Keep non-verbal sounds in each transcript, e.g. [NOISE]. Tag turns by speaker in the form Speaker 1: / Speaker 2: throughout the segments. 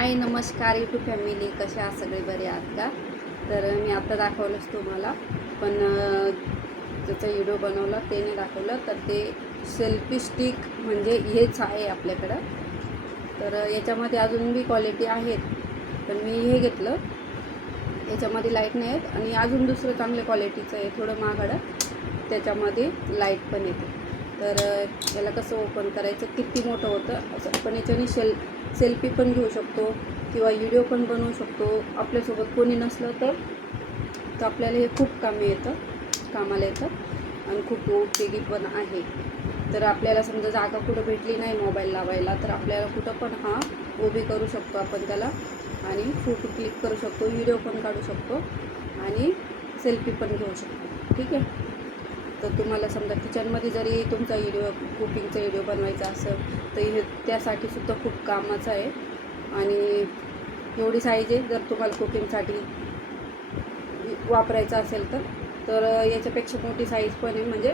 Speaker 1: हाय नमस्कार YouTube family कशा सगळे बरे आहात का तर मी आता दाखवलंच तुम्हाला पण ज्याचा व्हिडिओ बनवला त्याने दाखवलं तर ते सेल्फी स्टिक म्हणजे हेच आहे आपल्याकडं तर याच्यामध्ये अजून बी क्वालिटी आहेत पण मी हे घेतलं याच्यामध्ये लाईट नाही आहेत आणि अजून दुसरं चांगल्या क्वालिटीचं आहे थोडं महागडं त्याच्यामध्ये लाईट पण येते तर याला कसं ओपन करायचं किती मोठं होतं असं पण याच्याने शेल्फ सेल्फी पण घेऊ शकतो किंवा व्हिडिओ पण बनवू शकतो आपल्यासोबत कोणी नसलं तर तर आपल्याला हे खूप कामे येतं कामाला येतं आणि खूप उपयोगी पण आहे तर आपल्याला समजा जागा कुठं भेटली नाही मोबाईल लावायला तर आपल्याला कुठं पण हा उभी करू शकतो आपण त्याला आणि फोटो क्लिक करू शकतो व्हिडिओ पण काढू शकतो आणि सेल्फी पण घेऊ शकतो ठीक आहे तर तुम्हाला समजा किचनमध्ये जरी तुमचा व्हिडिओ कुकिंगचा व्हिडिओ बनवायचा असेल तर हे त्यासाठी सुद्धा खूप कामाचं आहे आणि एवढी साईज आहे जर तुम्हाला कुकिंगसाठी वापरायचं असेल तर तर याच्यापेक्षा मोठी साईज पण आहे म्हणजे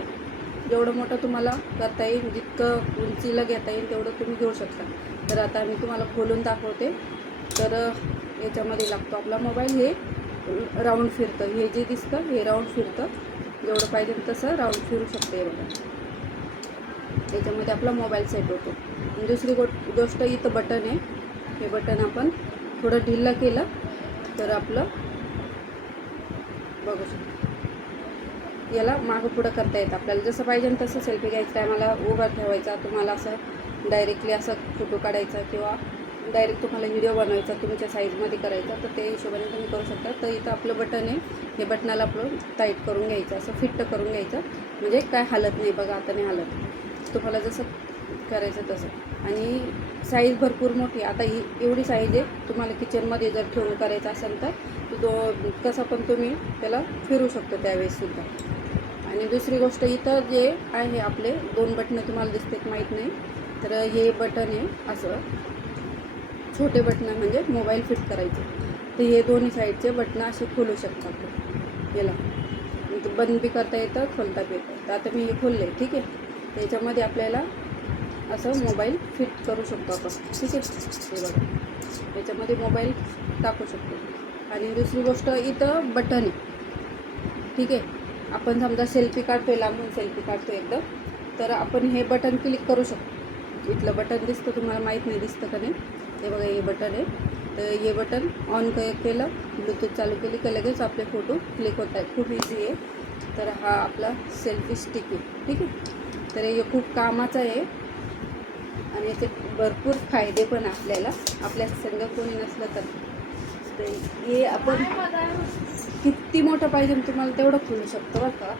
Speaker 1: जेवढं मोठं तुम्हाला करता येईल जितकं उंचीला घेता येईल तेवढं तुम्ही घेऊ शकता तर आता मी तुम्हाला खोलून दाखवते तर याच्यामध्ये लागतो आपला मोबाईल हे राऊंड फिरतं हे जे दिसतं हे राऊंड फिरतं जेवढं पाहिजे तसं राऊंड फिरू शकते बघा त्याच्यामध्ये आपला मोबाईल सेट होतो दुसरी गोट गोष्ट इथं बटन आहे हे बटन आपण थोडं ढिल्ला केलं तर आपलं बघू शकतो याला मागं पुढं करता येतं आपल्याला जसं पाहिजे तसं सेल्फी घ्यायचं आहे मला उभा ठेवायचा तुम्हाला असं डायरेक्टली असं फोटो काढायचा किंवा डायरेक्ट तुम्हाला व्हिडिओ बनवायचा तुमच्या साईजमध्ये करायचा तर त्या हिशोबाने तुम्ही करू शकता तर इथं आपलं बटन आहे हे बटनाला आपलं टाईट करून घ्यायचं असं फिट्ट करून घ्यायचं म्हणजे काय हालत नाही बघा आता नाही हालत तुम्हाला जसं करायचं तसं आणि साईज भरपूर मोठी आता ही एवढी साईज आहे तुम्हाला किचनमध्ये जर ठेवून करायचं असेल तर दो कसं पण तुम्ही त्याला फिरू शकतो त्यावेळेससुद्धा आणि दुसरी गोष्ट इथं जे आहे आपले दोन बटनं तुम्हाला दिसतात माहीत नाही तर हे बटन आहे असं छोटे बटणं म्हणजे मोबाईल फिट करायचे तर हे दोन्ही साईडचे बटणं असे खोलू शकतात याला बंद बी करता येतं खोलता बी येतं तर आता मी हे खोलले ठीक आहे त्याच्यामध्ये आपल्याला असं मोबाईल फिट करू शकतो आपण ठीक आहे हे बघा त्याच्यामध्ये मोबाईल टाकू शकतो आणि दुसरी गोष्ट इथं बटन आहे ठीक आहे आपण समजा सेल्फी काढतो आहे लांबून सेल्फी काढतो एकदम तर आपण हे बटन क्लिक करू शकतो इथलं बटन दिसतं तुम्हाला माहीत नाही दिसतं का नाही ते बघा हे बटन आहे तर हे बटन ऑन केलं ब्लूटूथ चालू केली की लगेच आपले फोटो क्लिक होत आहेत खूप इझी आहे तर हा आपला सेल्फी स्टिक आहे ठीक आहे तर हे खूप कामाचं आहे आणि याचे भरपूर फायदे पण आपल्याला आपल्या संघ कोणी नसलं तर हे आपण किती मोठं पाहिजे तुम्हाला तेवढं खुलू शकतो बघा का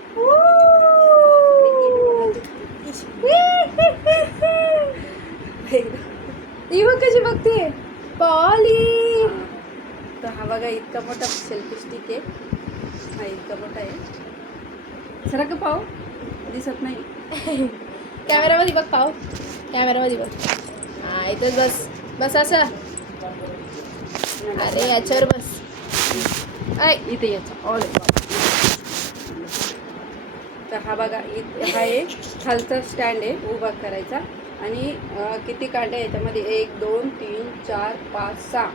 Speaker 1: बघा इतका मोठा सेल्फी स्टिक आहे हा इतका मोठा आहे सर का पाव दिसत नाही कॅमेरामध्ये बघ पाव कॅमेरामध्ये बघ हा इथंच बस बस असं अरे याच्यावर बस आय इथे याचा ऑल तर हा बघा इथे हा आहे खालचा स्टँड आहे उभा करायचा आणि किती कांड्या याच्यामध्ये एक दोन तीन चार पाच सहा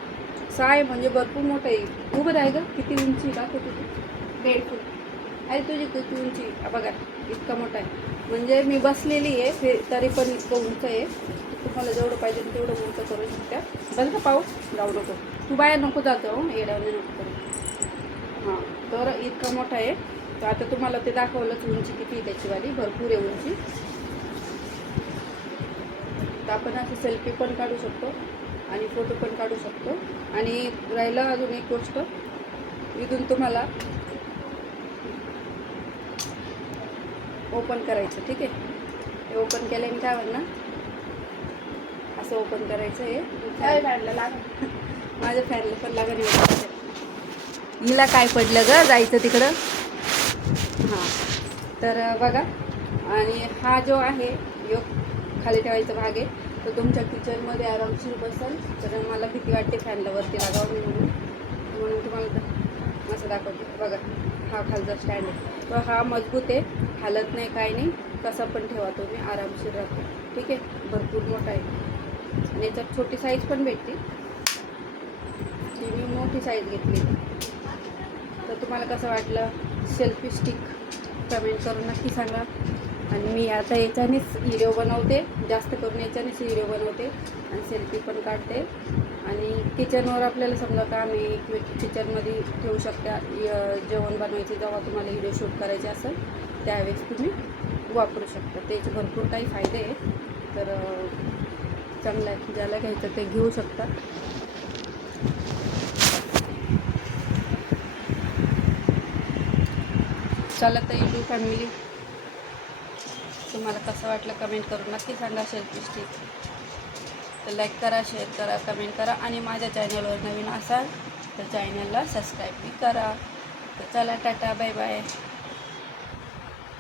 Speaker 1: साय म्हणजे भरपूर मोठं आहे उभं आहे गं किती उंची का तुझी दीड फूट आहे तुझी किती उंची बघा इतका मोठा आहे म्हणजे मी बसलेली आहे तरी पण इतकं उंच आहे तुम्हाला जेवढं पाहिजे तेवढं उंच करू शकता बरं का पाहू जाऊ नको तू बाहेर नको जातो येड्यावर नको करू हां तर इतका मोठा आहे तर आता तुम्हाला ते दाखवलंच उंची किती त्याचीवाली भरपूर आहे उंची तर आपण असं सेल्फी पण काढू शकतो आणि फोटो पण काढू शकतो आणि राहिलं अजून एक गोष्ट इथून तुम्हाला ओपन करायचं ठीक आहे हे ओपन केलं काय म्हणणार असं ओपन करायचं हे
Speaker 2: फॅनला लाग
Speaker 1: [LAUGHS] माझ्या फॅनला पण लागण हिला काय पडलं ग जायचं तिकडं हां तर बघा आणि हा जो आहे योग खाली ठेवायचा भाग आहे तर तुमच्या किचनमध्ये आरामशीर बसेल कारण मला भीती वाटते फॅनला वरती लागावं म्हणून म्हणून तुम्हाला असं दाखवते बघा हा खालचा स्टँड आहे तर हा मजबूत आहे हालत नाही काय नाही कसा पण ठेवा तुम्ही आरामशीर राहतो ठीक आहे भरपूर मोठा आहे आणि याच्यात छोटी साईज पण भेटते मी मोठी साईज घेतली तर तुम्हाला कसं वाटलं सेल्फी स्टिक कमेंट करून नक्की सांगा आणि मी आता याच्यानेच हिरो बनवते जास्त करून याच्यानेच हिरो बनवते आणि सेल्फी पण काढते आणि किचनवर आपल्याला समजा का मी किचनमध्ये ठेवू शकता जेवण बनवायचे जेव्हा तुम्हाला व्हिडिओ शूट करायचे असेल त्यावेळेस तुम्ही वापरू शकता त्याचे भरपूर काही फायदे आहेत तर चांगलं आहे ज्याला घ्यायचं ते घेऊ शकता चला तर येऊ फॅमिली तुम्हाला कसं वाटलं कमेंट करून नक्की सांगा शेल्फिस्टिक तर लाईक करा शेअर करा कमेंट करा आणि माझ्या चॅनलवर नवीन असाल तर चॅनलला सबस्क्राईब करा तर चला टाटा बाय बाय